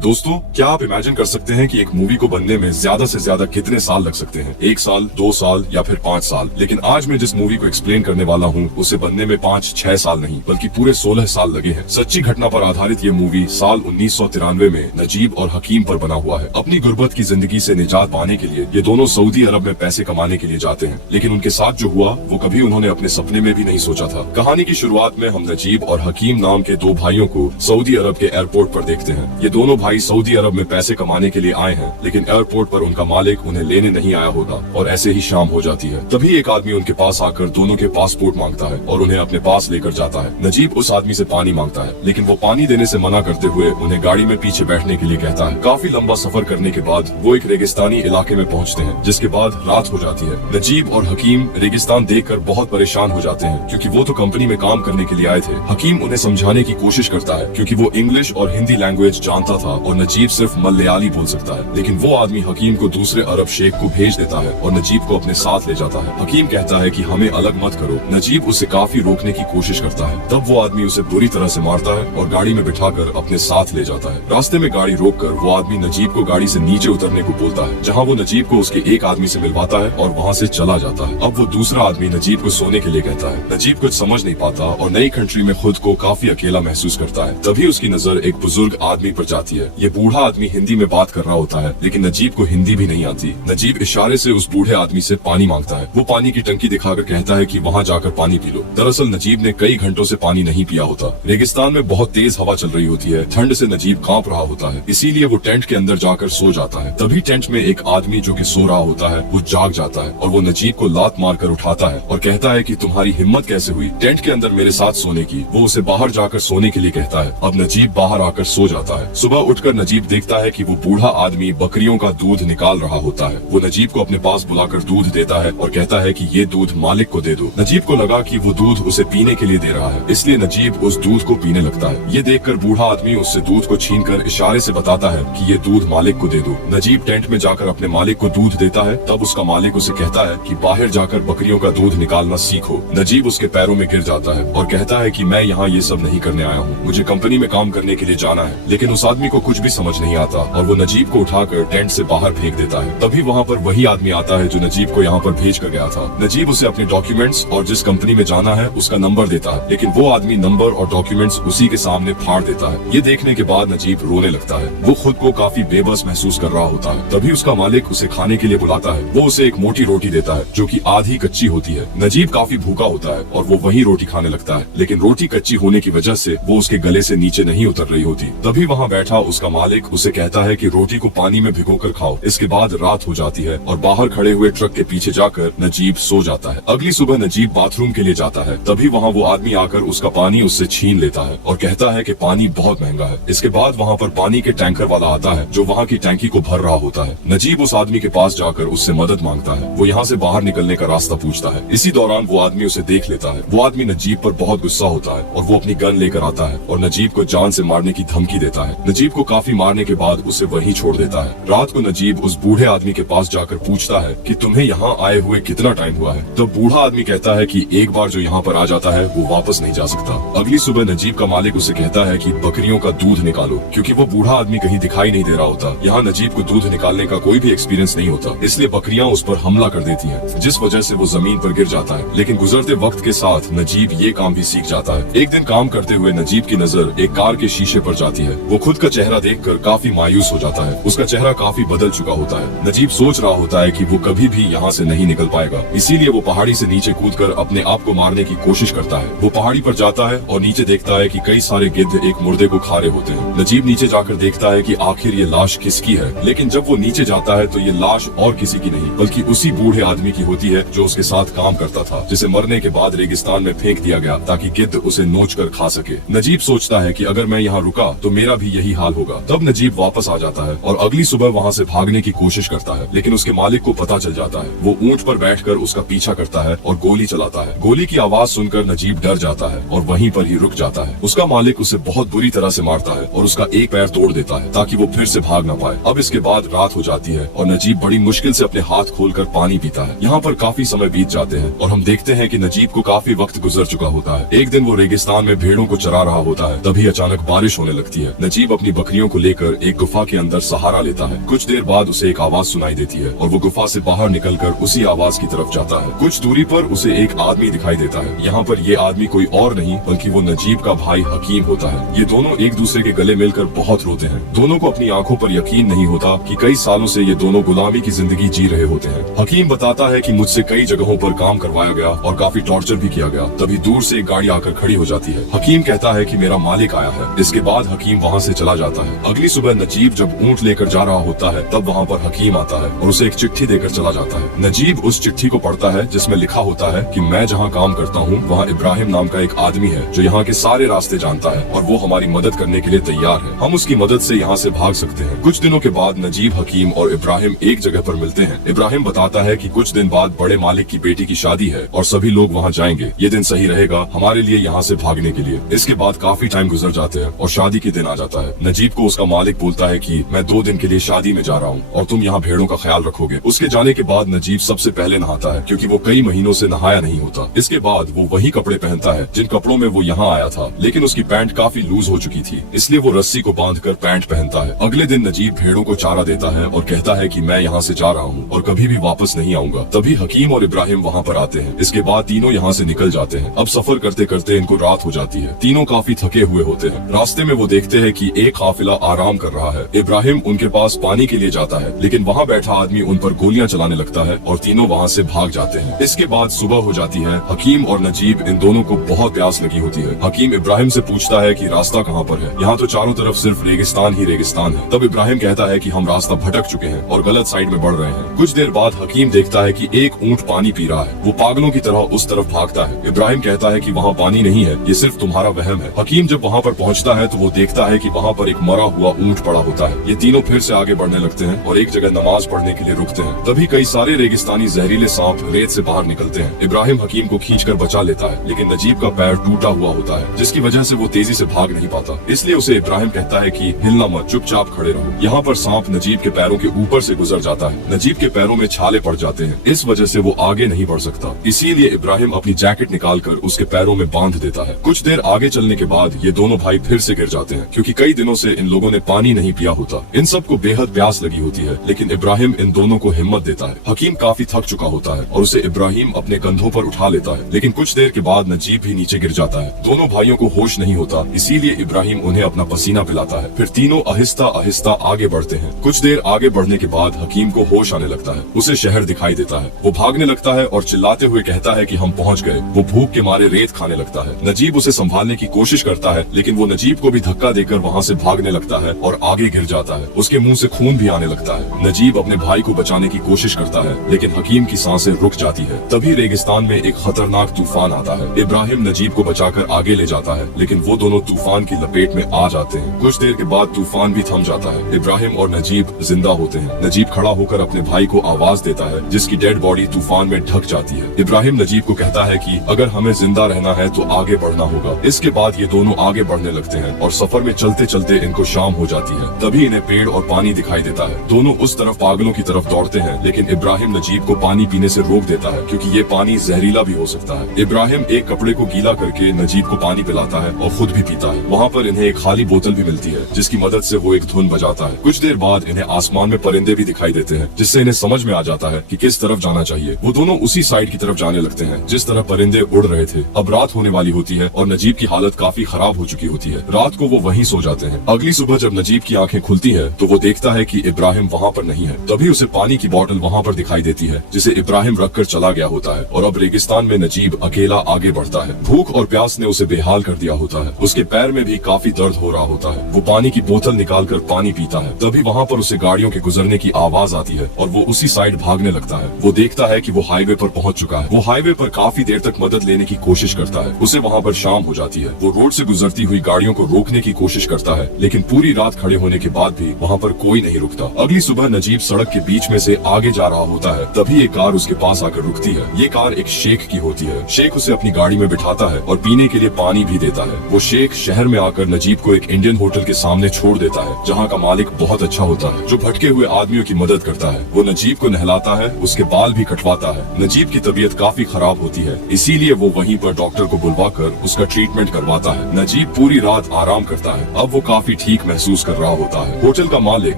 दोस्तों, क्या आप इमेजिन कर सकते हैं कि एक मूवी को बनने में ज्यादा से ज्यादा कितने साल लग सकते हैं? 1 साल, 2 साल या फिर 5 साल। लेकिन आज मैं जिस मूवी को एक्सप्लेन करने वाला हूँ उसे बनने में 5-6 साल नहीं बल्कि पूरे 16 साल लगे हैं। सच्ची घटना पर आधारित ये मूवी साल 1993 में नजीब और हकीम पर बना हुआ है। अपनी गुर्बत की जिंदगी से निजात पाने के लिए ये दोनों सऊदी अरब में पैसे कमाने के लिए जाते हैं, लेकिन उनके साथ जो हुआ वो कभी उन्होंने अपने सपने में भी नहीं सोचा था। कहानी की शुरुआत में हम नजीब और हकीम नाम के 2 भाइयों को सऊदी अरब के एयरपोर्ट पर देखते हैं। ये दोनों भाई सऊदी अरब में पैसे कमाने के लिए आए हैं, लेकिन एयरपोर्ट पर उनका मालिक उन्हें लेने नहीं आया होता और ऐसे ही शाम हो जाती है। तभी एक आदमी उनके पास आकर दोनों के पासपोर्ट मांगता है और उन्हें अपने पास लेकर जाता है। नजीब उस आदमी से पानी मांगता है, लेकिन वो पानी देने से मना करते हुए उन्हें गाड़ी में पीछे बैठने के लिए कहता है। काफी लंबा सफर करने के बाद वो एक रेगिस्तानी इलाके में पहुँचते हैं, जिसके बाद रात हो जाती है। नजीब और हकीम रेगिस्तान देखकर बहुत परेशान हो जाते हैं, क्योंकि वो तो कंपनी में काम करने के लिए आए थे। हकीम उन्हें समझाने की कोशिश करता है, क्योंकि वो इंग्लिश और हिंदी लैंग्वेज जानता था और नजीब सिर्फ मलयाली बोल सकता है। लेकिन वो आदमी हकीम को दूसरे अरब शेख को भेज देता है और नजीब को अपने साथ ले जाता है। हकीम कहता है कि हमें अलग मत करो। नजीब उसे काफी रोकने की कोशिश करता है। तब वो आदमी उसे बुरी तरह से मारता है और गाड़ी में बिठाकर अपने साथ ले जाता है। रास्ते में गाड़ी रोककर वो आदमी नजीब को गाड़ी से नीचे उतरने को बोलता है, जहाँ वो नजीब को उसके एक आदमी से मिलवाता है और वहाँ से चला जाता है। अब वो दूसरा आदमी नजीब को सोने के लिए कहता है। नजीब कुछ समझ नहीं पाता और नई कंट्री में खुद को काफी अकेला महसूस करता है। तभी उसकी नजर एक बुजुर्ग आदमी पर जाती है। ये बूढ़ा आदमी हिंदी में बात कर रहा होता है, लेकिन नजीब को हिंदी भी नहीं आती। नजीब इशारे से उस बूढ़े आदमी से पानी मांगता है। वो पानी की टंकी दिखाकर कहता है कि वहाँ जाकर पानी पी लो। दरअसल नजीब ने कई घंटों से पानी नहीं पिया होता। रेगिस्तान में बहुत तेज हवा चल रही होती है। ठंड से नजीब कांप रहा होता है, इसीलिए वो टेंट के अंदर जाकर सो जाता है। तभी टेंट में एक आदमी जो कि सो रहा होता है वो जाग जाता है और वो नजीब को लात मारकर उठाता है और कहता है कि तुम्हारी हिम्मत कैसे हुई टेंट के अंदर मेरे साथ सोने की। वो उसे बाहर जाकर सोने के लिए कहता है। अब नजीब बाहर आकर सो जाता है। सुबह उठकर नजीब देखता है कि वो बूढ़ा आदमी बकरियों का दूध निकाल रहा होता है। वो नजीब को अपने पास बुलाकर दूध देता है और कहता है कि ये दूध मालिक को दे दो। नजीब को लगा कि वो दूध उसे पीने के लिए दे रहा है, इसलिए नजीब उस दूध को पीने लगता है। ये देखकर बूढ़ा आदमी उससे दूध को छीनकर इशारे से बताता है कि ये दूध मालिक को दे दो। नजीब टेंट में जाकर अपने मालिक को दूध देता है। तब उसका मालिक उसे कहता है कि बाहर जाकर बकरियों का दूध निकालना सीखो। नजीब उसके पैरों में गिर जाता है और कहता है कि मैं यहाँ ये सब नहीं करने आया हूँ, मुझे कंपनी में काम करने के लिए जाना है। लेकिन उस आदमी को कुछ भी समझ नहीं आता और वो नजीब को उठाकर टेंट से बाहर फेंक देता है। तभी वहाँ पर वही आदमी आता है जो नजीब को यहाँ पर भेज कर गया था। नजीब उसे अपने डॉक्यूमेंट्स और जिस कंपनी में जाना है उसका नंबर देता है, लेकिन वो आदमी नंबर और डॉक्यूमेंट्स उसी के सामने फाड़ देता है। ये देखने के बाद नजीब रोने लगता है। वो खुद को काफी बेबस महसूस कर रहा होता है। तभी उसका मालिक उसे खाने के लिए बुलाता है। वो उसे एक मोटी रोटी देता है जो कि आधी कच्ची होती है। नजीब काफी भूखा होता है और वो वही रोटी खाने लगता है, लेकिन रोटी कच्ची होने की वजह से वो उसके गले से नीचे नहीं उतर रही होती। तभी वहाँ बैठा उसका मालिक उसे कहता है कि रोटी को पानी में भिगोकर खाओ। इसके बाद रात हो जाती है और बाहर खड़े हुए ट्रक के पीछे जाकर नजीब सो जाता है। अगली सुबह नजीब बाथरूम के लिए जाता है। तभी वहाँ वो आदमी आकर उसका पानी उससे छीन लेता है और कहता है कि पानी बहुत महंगा है। इसके बाद वहाँ पर पानी के टैंकर वाला आता है जो वहाँ की टैंकी को भर रहा होता है। नजीब उस आदमी के पास जाकर उससे मदद मांगता है। वो यहाँ से बाहर निकलने का रास्ता पूछता है। इसी दौरान वो आदमी उसे देख लेता है। वो आदमी नजीब पर बहुत गुस्सा होता है और वो अपनी गन लेकर आता है और नजीब को जान से मारने की धमकी देता है। नजीब को काफी मारने के बाद उसे वहीं छोड़ देता है। रात को नजीब उस बूढ़े आदमी के पास जाकर पूछता है कि तुम्हें यहाँ आए हुए कितना टाइम हुआ है। तो बूढ़ा आदमी कहता है कि एक बार जो यहाँ पर आ जाता है वो वापस नहीं जा सकता। अगली सुबह नजीब का मालिक उसे कहता है कि बकरियों का दूध निकालो, क्योंकि वो बूढ़ा आदमी कहीं दिखाई नहीं दे रहा होता। यहाँ नजीब को दूध निकालने का कोई भी एक्सपीरियंस नहीं होता, इसलिए बकरियां उस पर हमला कर देती हैं, जिस वजह से वो जमीन पर गिर जाता है। लेकिन गुजरते वक्त के साथ नजीब ये काम भी सीख जाता है। एक दिन काम करते हुए नजीब की नजर एक कार के शीशे पर जाती है। वो खुद का चेहरा देखकर काफी मायूस हो जाता है। उसका चेहरा काफी बदल चुका होता है। नजीब सोच रहा होता है कि वो कभी भी यहाँ से नहीं निकल पाएगा, इसीलिए वो पहाड़ी से नीचे कूदकर अपने आप को मारने की कोशिश करता है। वो पहाड़ी पर जाता है और नीचे देखता है कि कई सारे गिद्ध एक मुर्दे को खा रहे होते हैं। नजीब नीचे जाकर देखता है कि आखिर ये लाश किसकी है, लेकिन जब वो नीचे जाता है तो ये लाश और किसी की नहीं बल्कि उसी बूढ़े आदमी की होती है जो उसके साथ काम करता था, जिसे मरने के बाद रेगिस्तान में फेंक दिया गया ताकि गिद्ध उसे नोच कर खा सके। नजीब सोचता है कि अगर मैं यहाँ रुका तो मेरा भी यही हाल होगा। तब नजीब वापस आ जाता है और अगली सुबह वहाँ से भागने की कोशिश करता है, लेकिन उसके मालिक को पता चल जाता है। वो ऊंट पर बैठकर उसका पीछा करता है और गोली चलाता है। गोली की आवाज सुनकर नजीब डर जाता है और वहीं पर ही रुक जाता है। उसका मालिक उसे बहुत बुरी तरह से मारता है और उसका एक पैर तोड़ देता है ताकि वो फिर से भाग न पाए। अब इसके बाद रात हो जाती है और नजीब बड़ी मुश्किल से अपने हाथ खोलकर पानी पीता है। यहाँ पर काफी समय बीत जाते हैं और हम देखते हैं कि नजीब को काफी वक्त गुजर चुका होता है। एक दिन वो रेगिस्तान में भेड़ों को चरा रहा होता है। तभी अचानक बारिश होने लगती है। नजीब अपनी बकरियों को लेकर एक गुफा के अंदर सहारा लेता है। कुछ देर बाद उसे एक आवाज सुनाई देती है और वो गुफा से बाहर निकलकर उसी आवाज की तरफ जाता है। कुछ दूरी पर उसे एक आदमी दिखाई देता है। यहाँ पर ये आदमी कोई और नहीं बल्कि वो नजीब का भाई हकीम होता है। ये दोनों एक दूसरे के गले मिलकर बहुत रोते हैं। दोनों को अपनी आंखों पर यकीन नहीं होता कि कई सालों से ये दोनों गुलामी की जिंदगी जी रहे होते हैं। हकीम बताता है कि मुझसे कई जगहों पर काम करवाया गया और काफी टॉर्चर भी किया गया। तभी दूर से एक गाड़ी आकर खड़ी हो जाती है। हकीम कहता है कि मेरा मालिक आया है। इसके बाद हकीम वहाँ से चला जाता है। अगली सुबह नजीब जब ऊँट लेकर जा रहा होता है तब वहाँ पर हकीम आता है और उसे एक चिट्ठी देकर चला जाता है। नजीब उस चिट्ठी को पढ़ता है जिसमें लिखा होता है कि मैं जहाँ काम करता हूँ वहाँ इब्राहिम नाम का एक आदमी है जो यहाँ के सारे रास्ते जानता है और वो हमारी मदद करने के लिए तैयार है। हम उसकी मदद से यहाँ से भाग सकते हैं। कुछ दिनों के बाद नजीब, हकीम और इब्राहिम एक जगह पर मिलते हैं। इब्राहिम बताता है कि कुछ दिन बाद बड़े मालिक की बेटी की शादी है और सभी लोग वहाँ जाएंगे। ये दिन सही रहेगा हमारे लिए यहाँ से भागने के लिए। इसके बाद काफी टाइम गुजर जाते हैं और शादी के दिन आ जाता है। नजीब को उसका मालिक बोलता है कि मैं 2 दिन के लिए शादी में जा रहा हूँ और तुम यहाँ भेड़ों का ख्याल रखोगे। उसके जाने के बाद नजीब सबसे पहले नहाता है क्योंकि वो कई महीनों से नहाया नहीं होता। इसके बाद वो वही कपड़े पहनता है जिन कपड़ों में वो यहाँ आया था, लेकिन उसकी पैंट काफी लूज हो चुकी थी, इसलिए वो रस्सी को बांधकर पैंट पहनता है। अगले दिन नजीब भेड़ों को चारा देता है और कहता है कि मैं यहाँ से जा रहा हूँ और कभी भी वापस नहीं आऊंगा। तभी हकीम और इब्राहिम वहाँ पर आते हैं। इसके बाद तीनों यहाँ से निकल जाते हैं। अब सफर करते करते इनको रात हो जाती है। तीनों काफी थके हुए होते हैं। रास्ते में वो देखते हैं कि एक काफिला आराम कर रहा है। इब्राहिम उनके पास पानी के लिए जाता है, लेकिन वहाँ बैठा आदमी उन पर गोलियां चलाने लगता है और तीनों वहाँ से भाग जाते हैं। इसके बाद सुबह हो जाती है। हकीम और नजीब, इन दोनों को बहुत प्यास लगी होती है। हकीम इब्राहिम से पूछता है कि रास्ता कहाँ पर है, यहाँ तो चारों तरफ सिर्फ रेगिस्तान ही रेगिस्तान है। तब इब्राहिम कहता है कि हम रास्ता भटक चुके हैं और गलत साइड में बढ़ रहे हैं। कुछ देर बाद हकीम देखता है कि एक ऊंट पानी पी रहा है। वो पागलों की तरह उस तरफ भागता है। इब्राहिम कहता है कि वहाँ पानी नहीं है, ये सिर्फ तुम्हारा वहम है। हकीम जब वहाँ पर पहुँचता है तो वो देखता है कि वहाँ पर एक मरा हुआ ऊंट पड़ा होता है। ये तीनों फिर से आगे बढ़ने लगते हैं और एक जगह नमाज पढ़ने के लिए रुकते हैं। तभी कई सारे रेगिस्तानी जहरीले सांप रेत से बाहर निकलते हैं। इब्राहिम हकीम को खींचकर बचा लेता है, लेकिन नजीब का पैर टूटा हुआ होता है जिसकी वजह से वो तेजी से भाग नहीं पाता। इसलिए उसे इब्राहिम कहता है कि हिलना मत, चुपचाप खड़े रहो। यहाँ पर सांप नजीब के पैरों के ऊपर से गुजर जाता है। नजीब के पैरों में छाले पड़ जाते हैं। इस वजह से वो आगे नहीं बढ़ सकता। इसीलिए इब्राहिम अपनी जैकेट निकालकर उसके पैरों में बांध देता है। कुछ देर आगे चलने के बाद ये दोनों भाई फिर से गिर जाते हैं क्योंकि कई दिनों से इन लोगों ने पानी नहीं पिया होता। इन सबको बेहद प्यास लगी होती है, लेकिन इब्राहिम इन दोनों को हिम्मत देता है। हकीम काफी थक चुका होता है और उसे इब्राहिम अपने कंधों पर उठा लेता है, लेकिन कुछ देर के बाद नजीब भी नीचे गिर जाता है। दोनों भाइयों को होश नहीं होता, इसीलिए इब्राहिम उन्हें अपना पसीना पिलाता है। फिर तीनों आहिस्ता आहिस्ता आगे बढ़ते हैं। कुछ देर आगे बढ़ने के बाद हकीम को होश आने लगता है। उसे शहर दिखाई देता है। वो भागने लगता है और चिल्लाते हुए कहता है कि हम पहुंच गए। वो भूख के मारे रेत खाने लगता है। नजीब उसे संभालने की कोशिश करता है, लेकिन वो नजीब को भी धक्का देकर वहाँ से भागने लगता है और आगे गिर जाता है। उसके मुंह से खून भी आने लगता है। नजीब अपने भाई को बचाने की कोशिश करता है, लेकिन हकीम की सांसें रुक जाती है। तभी रेगिस्तान में एक खतरनाक तूफान आता है। इब्राहिम नजीब को बचाकर आगे ले जाता है, लेकिन वो दोनों तूफान की लपेट में आ जाते हैं। कुछ देर के बाद तूफान भी थम जाता है। इब्राहिम और नजीब जिंदा होते हैं। नजीब खड़ा होकर अपने भाई को आवाज देता है, जिसकी डेड बॉडी तूफान में ढक जाती है। इब्राहिम नजीब को कहता है कि अगर हमें जिंदा रहना है तो आगे बढ़ना होगा। इसके बाद ये दोनों आगे बढ़ने लगते हैं और सफर में चलते चलते इनको शाम हो जाती है। तभी इन्हें पेड़ और पानी दिखाई देता है। दोनों उस तरफ पागलों की तरफ दौड़ते हैं, लेकिन इब्राहिम नजीब को पानी पीने से रोक देता है क्योंकि ये पानी जहरीला भी हो सकता है। इब्राहिम एक कपड़े को गीला करके नजीब को पानी पिलाता है और खुद भी पीता है। वहाँ पर इन्हें एक खाली बोतल भी मिलती है, जिसकी मदद से वो एक धुन बजाता है। कुछ देर बाद इन्हें आसमान में परिंदे भी दिखाई देते हैं, जिससे इन्हें समझ में आ जाता है कि किस तरफ जाना चाहिए। वो दोनों उसी साइड की तरफ जाने लगते हैं जिस तरफ परिंदे उड़ रहे थे। अब रात होने वाली होती है और नजीब की हालत काफी खराब हो चुकी होती है। रात को वो वहीं सो जाते हैं। अगली सुबह जब नजीब की आंखें खुलती है तो वो देखता है कि इब्राहिम वहाँ पर नहीं है। तभी उसे पानी की बोतल वहाँ पर दिखाई देती है, जिसे इब्राहिम रखकर चला गया होता है और अब रेगिस्तान में नजीब अकेला आगे बढ़ता है। भूख और प्यास ने उसे बेहाल कर दिया होता है। उसके पैर में भी काफी दर्द हो रहा होता है। वो पानी की बोतल निकालकर पानी पीता है। तभी वहाँ पर उसे गाड़ियों के गुजरने की आवाज आती है और वो उसी साइड भागने लगता है। वो देखता है कि वो हाईवे पर पहुंच चुका है। वो हाईवे पर काफी देर तक मदद लेने की कोशिश करता है। उसे वहाँ पर शाम हो जाती है। वो रोड से गुजरती हुई गाड़ियों को रोकने की कोशिश करता है, लेकिन पूरी रात खड़े होने के बाद भी वहाँ पर कोई नहीं रुकता। अगली सुबह नजीब सड़क के बीच में से आगे जा रहा होता है। तभी एक कार उसके पास आकर रुकती है। ये कार एक शेख की होती है। शेख उसे अपनी गाड़ी में बिठाता है और पीने के लिए पानी भी देता है। वो शेख शहर में आकर नजीब को एक इंडियन होटल के सामने छोड़ देता है, जहाँ का मालिक बहुत अच्छा होता है, जो भटके हुए आदमियों की मदद करता है। वो नजीब को नहलाता है, उसके बाल भी कटवाता है। नजीब की तबीयत काफी खराब होती है, इसीलिए वो वहीं पर डॉक्टर को बुलवाकर उसका ट्रीटमेंट करवाता है। नजीब पूरी रात आराम करता है। अब वो काफी ठीक महसूस कर रहा होता है। होटल का मालिक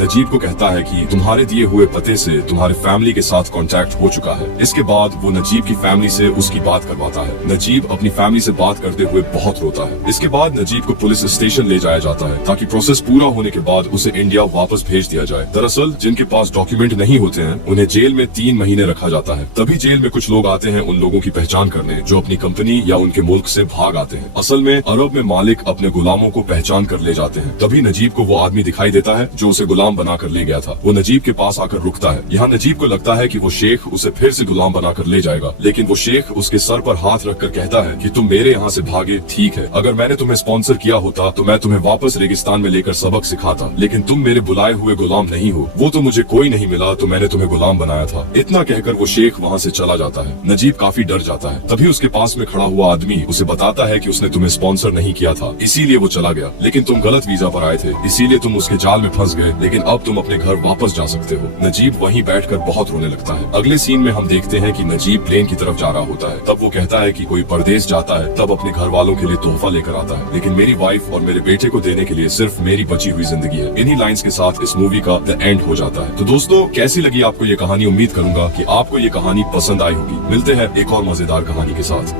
नजीब को कहता है कि तुम्हारे दिए हुए पते से तुम्हारे फैमिली के साथ कांटेक्ट हो चुका है। इसके बाद वो नजीब की फैमिली से उसकी बात करवाता है। नजीब अपनी फैमिली से बात करते हुए बहुत रोता है। इसके बाद नजीब को पुलिस स्टेशन ले जाया जाता है ताकि प्रोसेस पूरा होने के बाद उसे इंडिया वापस भेज दिया जाए। दरअसल जिनके पास डॉक्यूमेंट नहीं होते हैं उन्हें जेल में 3 महीने रखा जाता है। तभी जेल में कुछ लोग आते हैं उन लोगों की पहचान करने जो अपनी कंपनी या उनके मुल्क से भाग आते हैं। असल में अरब में मालिक अपने गुलामों को पहचान कर ले जाते हैं। तभी नजीब को वो आदमी दिखाई देता है जो उसे गुलाम बनाकर ले गया था। वो नजीब के पास आकर रुकता है। यहाँ नजीब को लगता है कि वो शेख उसे फिर से गुलाम बनाकर ले जाएगा, लेकिन वो शेख उसके सर पर हाथ रखकर कहता है कि तुम मेरे यहाँ से भागे ठीक है, अगर मैंने तुम्हें स्पॉन्सर किया होता तो मैं तुम्हें वापस रेगिस्तान में लेकर सबक सिखाता, लेकिन तुम मेरे बुलाए हुए गुलाम नहीं हो। वो तो मुझे कोई नहीं मिला तो मैंने तुम्हें गुलाम बनाया था। इतना कहकर वो शेख वहाँ से चला जाता है। नजीब काफी डर जाता है। तभी उसके पास में खड़ा हुआ आदमी उसे बताता है कि उसने तुम्हें स्पॉन्सर नहीं किया था, इसीलिए वो चला गया, लेकिन तुम गलत वीजा पर आए थे, इसीलिए तुम उसके जाल में फंस गए, लेकिन अब तुम अपने घर वापस जा सकते हो। नजीब वहीं बैठकर बहुत रोने लगता है। अगले सीन में हम देखते हैं कि नजीब प्लेन की तरफ जा रहा होता है। तब वो कहता है कि कोई परदेश जाता है तब अपने घर वालों के लिए तोहफा लेकर आता है, लेकिन मेरी वाइफ और मेरे बेटे को देने के लिए सिर्फ मेरी बची हुई जिंदगी है। इन्हीं लाइंस के साथ इस मूवी का द एंड हो जाता है। तो दोस्तों कैसी लगी आपको ये कहानी? उम्मीद करूंगा कि आपको ये कहानी पसंद आई होगी। मिलते हैं एक और मजेदार कहानी के साथ।